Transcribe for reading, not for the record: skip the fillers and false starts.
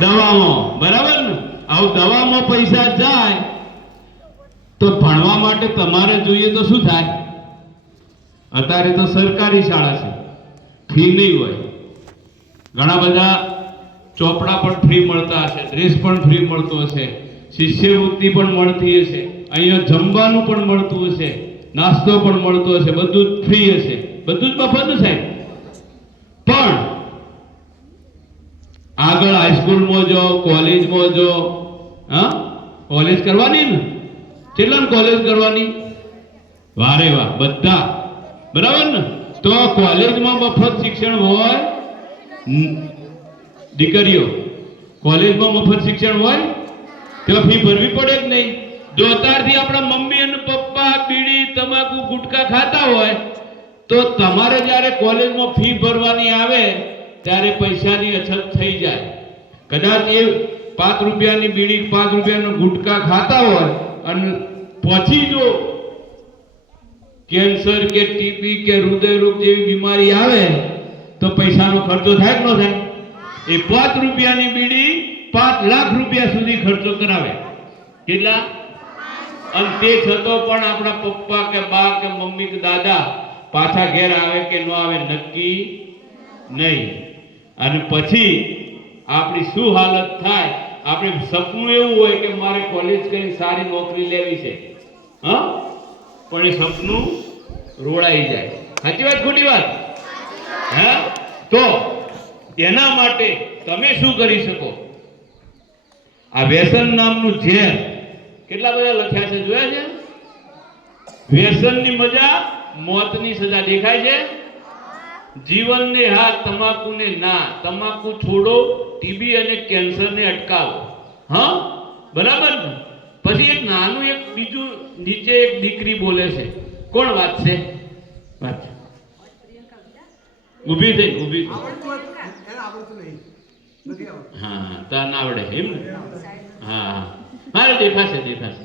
દવામાં, બરાબર ને? આવું દવામાં પૈસા જાય તો ભણવા માટે તમારે જોઈએ તો શું થાય? અત્યારે તો સરકારી શાળા છે, ફી નહીં હોય. ઘણા બધા ચોપડા પણ ફ્રી મળતા હશે, ડ્રેસ પણ ફ્રી મળતો હશે, શિષ્યવૃત્તિ પણ મળતી હશે, અહીંયા જમવાનું પણ મળતું હશે, નાસ્તો પણ મળતો હશે, બધું જ ફ્રી હશે, બધું જ મફત હશે. પણ આગળ હાઈસ્કૂલમાં જો, કોલેજમાં જો, હા, કોલેજ કરવાની ને, કેટલા કોલેજ કરવાની? વારે વાહ, બધા, બરાબર ને? તો કોલેજમાં મફત શિક્ષણ હોય, દીકરીઓ કોલેજમાં મફત શિક્ષણ હોય તો ફી ભરવી પડે જ નહીં. જો અત્યારથી આપણા મમ્મી અને પપ્પા બીડી, તમાકુ, ગુટકા ખાતા હોય તો તમારે જ્યારે કોલેજમાં ફી ભરવાની આવે ત્યારે પૈસાની અછત થઈ જાય. કદાચ એ 5 રૂપિયાની બીડી, 5 રૂપિયાનો ગુટકા ખાતા હોય અને પછી જો કેન્સર કે ટીબી કે હૃદયરોગ જેવી બીમારી આવે તો પૈસાનો ખર્ચો થાય કે ન થાય? એ 5 રૂપિયાની બીડી 5 લાખ રૂપિયા સુધી ખર્ચો કરાવે. કેટલા? અને તે છતાં પણ આપણા પપ્પા કે બા કે મમ્મી કે દાદા પાછા ઘેર આવે કે ન આવે નક્કી નહીં. અને પછી આપણી શું હાલત થાય? આપણે સપનું એવું હોય કે મારે કોલેજ કરીને સારી નોકરી લેવી છે, હા, પણ એ સપનું રોળાઈ જાય. સાચી વાત ખોટી વાત? હા. તો એના માટે તમે શું કરી શકો? આ વ્યસન નામનું ઝેર કેટલા બધા લખ્યા છે, જોયા છે? વ્યસનની મજા, મોતની સજા. દેખાય છે? જીવનને હા, તમાકુને ના. તમાકુ છોડો, ટીબી અને કેન્સરને અટકાવો. હા, બરાબર ને? પછી એક નાનું, એક બીજું નીચે એક દીકરી બોલે છે. કોણ વાત છે? વાત ઊભી થઈ, ઊભી થઈ. હા, તા ના આવડે એમ ને? હા, મારે દેખાશે, દેખાશે.